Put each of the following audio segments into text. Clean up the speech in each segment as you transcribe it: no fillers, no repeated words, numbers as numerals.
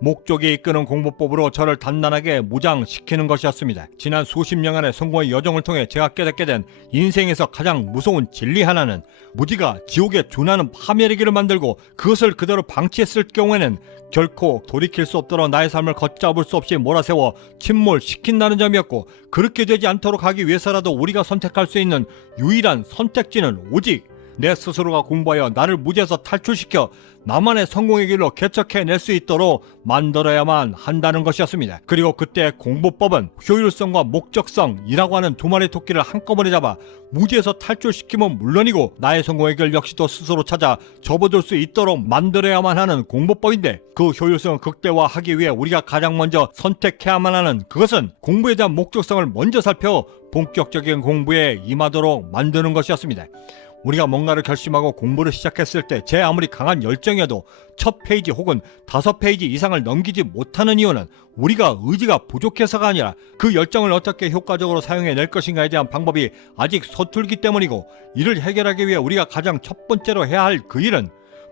목적이 이끄는 공부법으로 저를 단단하게 무장시키는 것이었습니다. 지난 수십 년간의 성공의 여정을 통해 제가 깨닫게 된 인생에서 가장 무서운 진리 하나는 무지가 지옥에 준하는 파멸의 길을 만들고 그것을 그대로 방치했을 경우에는 결코 돌이킬 수 없도록 나의 삶을 걷잡을 수 없이 몰아세워 침몰시킨다는 점이었고, 그렇게 되지 않도록 하기 위해서라도 우리가 선택할 수 있는 유일한 선택지는 오직 내 스스로가 공부하여 나를 무지에서 탈출시켜 나만의 성공의 길로 개척해낼 수 있도록 만들어야만 한다는 것이었습니다. 그리고 그때 공부법은 효율성과 목적성이라고 하는 두 마리 토끼를 한꺼번에 잡아 무지에서 탈출시키면 물론이고 나의 성공의 길 역시도 스스로 찾아 접어들 수 있도록 만들어야만 하는 공부법인데, 그 효율성을 극대화하기 위해 우리가 가장 먼저 선택해야만 하는 그것은 공부에 대한 목적성을 먼저 살펴 본격적인 공부에 임하도록 만드는 것이었습니다. 우리가 뭔가를 결심하고 공부를 시작했을 때 제 아무리 강한 열정이어도 첫 페이지 혹은 5페이지 이상을 넘기지 못하는 이유는 우리가 의지가 부족해서가 아니라 그 열정을 어떻게 효과적으로 사용해낼 것인가에 대한 방법이 아직 서툴기 때문이고, 이를 해결하기 위해 우리가 가장 첫 번째로 해야 할 그 일은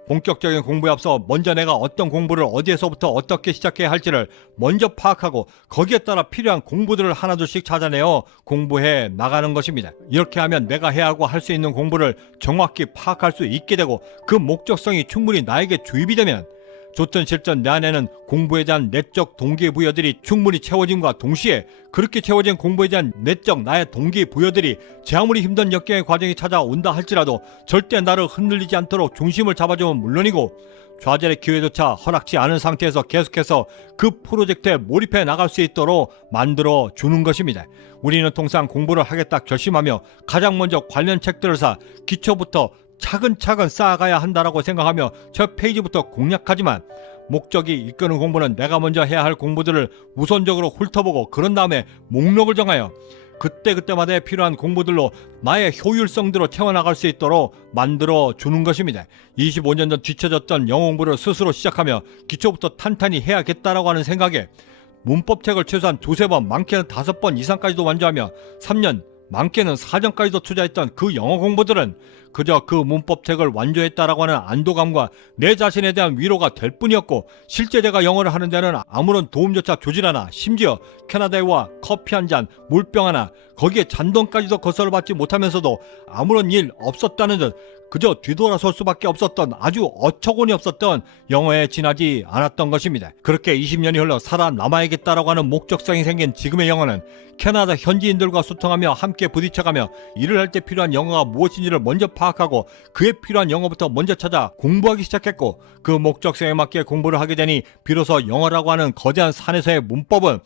본격적인 공부에 앞서 먼저 내가 어떤 공부를 어디에서부터 어떻게 시작해야 할지를 먼저 파악하고 거기에 따라 필요한 공부들을 하나둘씩 찾아내어 공부해 나가는 것입니다. 이렇게 하면 내가 해야 하고 할 수 있는 공부를 정확히 파악할 수 있게 되고, 그 목적성이 충분히 나에게 주입이 되면 좋든 싫든 내 안에는 공부에 대한 내적 동기부여들이 충분히 채워짐과 동시에 그렇게 채워진 공부에 대한 내적 나의 동기부여들이 제 아무리 힘든 역경의 과정이 찾아온다 할지라도 절대 나를 흔들리지 않도록 중심을 잡아주면 물론이고, 좌절의 기회조차 허락지 않은 상태에서 계속해서 그 프로젝트에 몰입해 나갈 수 있도록 만들어 주는 것입니다. 우리는 통상 공부를 하겠다 결심하며 가장 먼저 관련 책들을 사 기초부터 차근차근 쌓아가야 한다라고 생각하며 저 페이지부터 공략하지만, 목적이 이끄는 공부는 내가 먼저 해야 할 공부들을 우선적으로 훑어보고 그런 다음에 목록을 정하여 그때그때마다 필요한 공부들로 나의 효율성대로 채워나갈 수 있도록 만들어 주는 것입니다. 25년 전 뒤처졌던 영어 공부를 스스로 시작하며 기초부터 탄탄히 해야겠다라고 하는 생각에 문법책을 최소한 2-3번, 많게는 5번 이상까지도 완주하며 3년, 많게는 4년까지도 투자했던 그 영어 공부들은 그저 그 문법책을 완주했다라고 하는 안도감과 내 자신에 대한 위로가 될 뿐이었고, 실제 제가 영어를 하는 데는 아무런 도움조차 주질 않아 심지어 캐나다에 와 커피 한 잔, 물병 하나, 거기에 잔돈까지도 거스러받지 못하면서도 아무런 일 없었다는 듯 그저 뒤돌아설 수밖에 없었던, 아주 어처구니 없었던 영어에 지나지 않았던 것입니다. 그렇게 20년이 흘러 살아남아야겠다라고 하는 목적성이 생긴 지금의 영어는 캐나다 현지인들과 소통하며 함께 부딪혀가며 일을 할 때 필요한 영어가 무엇인지를 먼저 파악하고 그에 필요한 영어부터 먼저 찾아 공부하기 시작했고, 그 목적성에 맞게 공부를 하게 되니 비로소 영어라고 하는 거대한 산에서의 문법은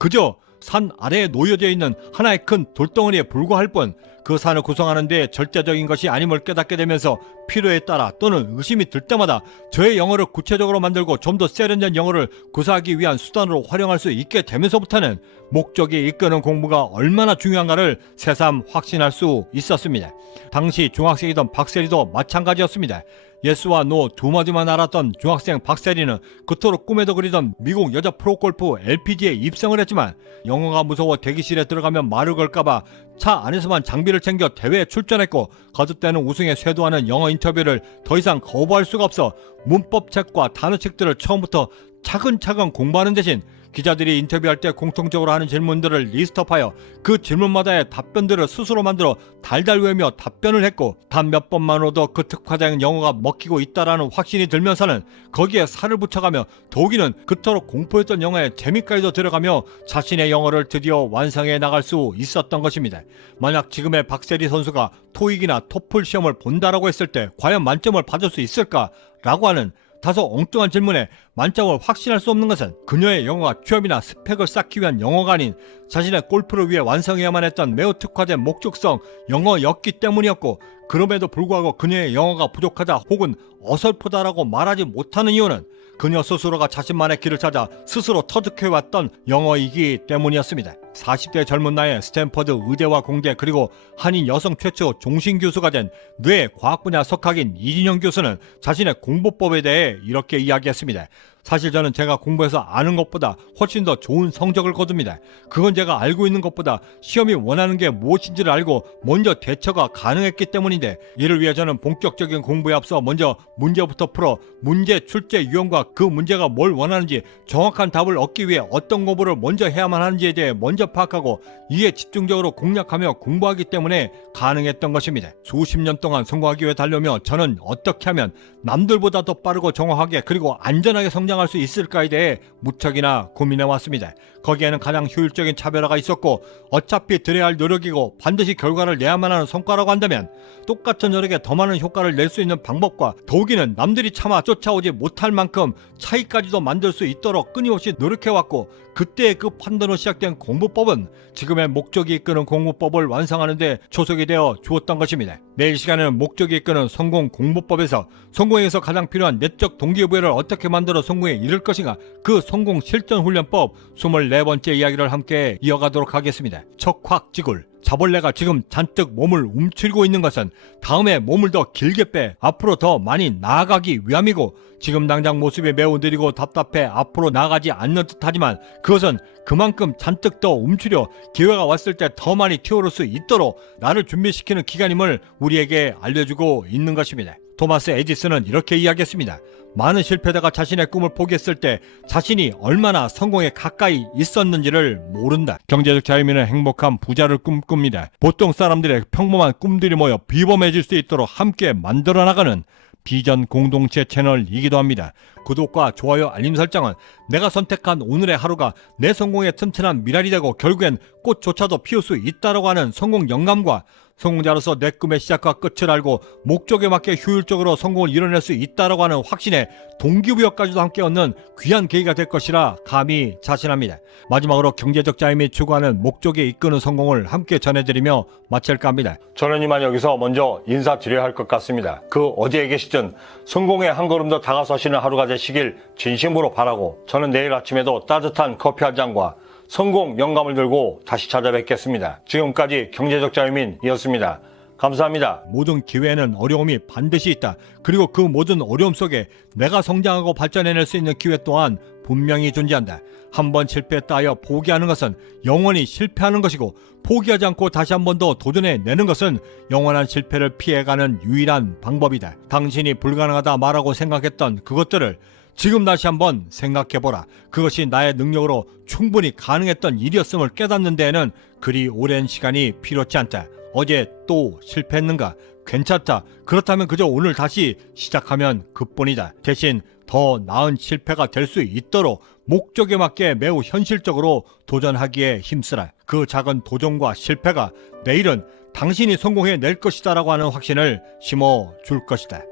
그저 산 아래에 놓여져 있는 하나의 큰 돌덩어리에 불과할 뿐, 그 산을 구성하는 데 절대적인 것이 아님을 깨닫게 되면서 필요에 따라 또는 의심이 들 때마다 저의 영어를 구체적으로 만들고 좀 더 세련된 영어를 구사하기 위한 수단으로 활용할 수 있게 되면서부터는 목적이 이끄는 공부가 얼마나 중요한가를 새삼 확신할 수 있었습니다. 당시 중학생이던 박세리도 마찬가지였습니다. 예스와 노 두 마디만 알았던 중학생 박세리는 그토록 꿈에도 그리던 미국 여자 프로골프 LPGA에 입성을 했지만, 영어가 무서워 대기실에 들어가면 말을 걸까봐 차 안에서만 장비를 챙겨 대회에 출전했고, 거듭되는 우승에 쇄도하는 영어 인터뷰를 더 이상 거부할 수가 없어 문법책과 단어책들을 처음부터 차근차근 공부하는 대신 기자들이 인터뷰할 때 공통적으로 하는 질문들을 리스트업하여 그 질문마다의 답변들을 스스로 만들어 달달 외우며 답변을 했고, 단 몇 번만으로도 그 특화된 영어가 먹히고 있다라는 확신이 들면서는 거기에 살을 붙여가며 더욱이는 그토록 공포했던 영어에 재미까지도 들어가며 자신의 영어를 드디어 완성해 나갈 수 있었던 것입니다. 만약 지금의 박세리 선수가 토익이나 토플 시험을 본다라고 했을 때 과연 만점을 받을 수 있을까라고 하는 다소 엉뚱한 질문에 만점을 확신할 수 없는 것은 그녀의 영어가 취업이나 스펙을 쌓기 위한 영어가 아닌 자신의 골프를 위해 완성해야만 했던 매우 특화된 목적성 영어였기 때문이었고, 그럼에도 불구하고 그녀의 영어가 부족하다 혹은 어설프다라고 말하지 못하는 이유는 그녀 스스로가 자신만의 길을 찾아 스스로 터득해왔던 영어이기 때문이었습니다. 40대 젊은 나이에 스탠퍼드 의대와 공대 그리고 한인 여성 최초 종신 교수가 된 뇌과학 분야 석학인 이진영 교수는 자신의 공부법에 대해 이렇게 이야기했습니다. 사실 저는 제가 공부해서 아는 것보다 훨씬 더 좋은 성적을 거둡니다. 그건 제가 알고 있는 것보다 시험이 원하는 게 무엇인지를 알고 먼저 대처가 가능했기 때문인데, 이를 위해 저는 본격적인 공부에 앞서 먼저 문제부터 풀어 문제 출제 유형과 그 문제가 뭘 원하는지 정확한 답을 얻기 위해 어떤 공부를 먼저 해야만 하는지에 대해 먼저 파악하고 이에 집중적으로 공략하며 공부하기 때문에 가능했던 것입니다. 수십 년 동안 성공하기 위해 달려며 저는 어떻게 하면 남들보다 더 빠르고 정확하게 그리고 안전하게 성장할 수 있을까에 대해 무척이나 고민해 왔습니다. 거기에는 가장 효율적인 차별화가 있었고, 어차피 들여야 할 노력이고 반드시 결과를 내야만 하는 성과라고 한다면 똑같은 노력에 더 많은 효과를 낼 수 있는 방법과 더욱이는 남들이 차마 쫓아오지 못할 만큼 차이까지도 만들 수 있도록 끊임없이 노력해왔고, 그때의 그 판단으로 시작된 공부법은 지금의 목적이 이끄는 공부법을 완성하는 데 초석이 되어 주었던 것입니다. 내일 시간에는 목적이 이끄는 성공 공부법에서 성공에서 가장 필요한 내적 동기부여를 어떻게 만들어 성공에 이를 것인가, 그 성공 실전 훈련법 24번째 이야기를 함께 이어가도록 하겠습니다. 척확지굴. 자벌레가 지금 잔뜩 몸을 움츠리고 있는 것은 다음에 몸을 더 길게 빼 앞으로 더 많이 나아가기 위함이고, 지금 당장 모습이 매우 느리고 답답해 앞으로 나아가지 않는 듯하지만 그것은 그만큼 잔뜩 더 움츠려 기회가 왔을 때 더 많이 튀어오를 수 있도록 나를 준비시키는 기간임을 우리에게 알려주고 있는 것입니다. 토마스 에디슨은 이렇게 이야기했습니다. 많은 실패자가 자신의 꿈을 포기했을 때 자신이 얼마나 성공에 가까이 있었는지를 모른다. 경제적 자유민은 행복한 부자를 꿈꿉니다. 보통 사람들의 평범한 꿈들이 모여 비범해질 수 있도록 함께 만들어 나가는 비전 공동체 채널이기도 합니다. 구독과 좋아요, 알림 설정은 내가 선택한 오늘의 하루가 내 성공의 튼튼한 미랄이 되고 결국엔 꽃조차도 피울 수 있다라고 하는 성공 영감과 성공자로서 내 꿈의 시작과 끝을 알고 목적에 맞게 효율적으로 성공을 이뤄낼 수 있다라고 하는 확신에 동기부여까지도 함께 얻는 귀한 계기가 될 것이라 감히 자신합니다. 마지막으로 경제적 자유민이 추구하는 목적에 이끄는 성공을 함께 전해드리며 마칠까 합니다. 저는 이만 여기서 먼저 인사드려야 할 것 같습니다. 그 어디에 계시든 성공에 한 걸음 더 다가서시는 하루가 되시길 진심으로 바라고, 저는 내일 아침에도 따뜻한 커피 한 잔과 성공 영감을 들고 다시 찾아뵙겠습니다. 지금까지 경제적 자유민이었습니다. 감사합니다. 모든 기회에는 어려움이 반드시 있다. 그리고 그 모든 어려움 속에 내가 성장하고 발전해낼 수 있는 기회 또한 분명히 존재한다. 한번 실패했다 하여 포기하는 것은 영원히 실패하는 것이고, 포기하지 않고 다시 한 번 더 도전해내는 것은 영원한 실패를 피해가는 유일한 방법이다. 당신이 불가능하다 말하고 생각했던 그것들을 지금 다시 한번 생각해보라. 그것이 나의 능력으로 충분히 가능했던 일이었음을 깨닫는 데에는 그리 오랜 시간이 필요치 않다. 어제 또 실패했는가? 괜찮다. 그렇다면 그저 오늘 다시 시작하면 그뿐이다. 대신 더 나은 실패가 될 수 있도록 목적에 맞게 매우 현실적으로 도전하기에 힘쓰라. 그 작은 도전과 실패가 내일은 당신이 성공해낼 것이다 라고 하는 확신을 심어줄 것이다.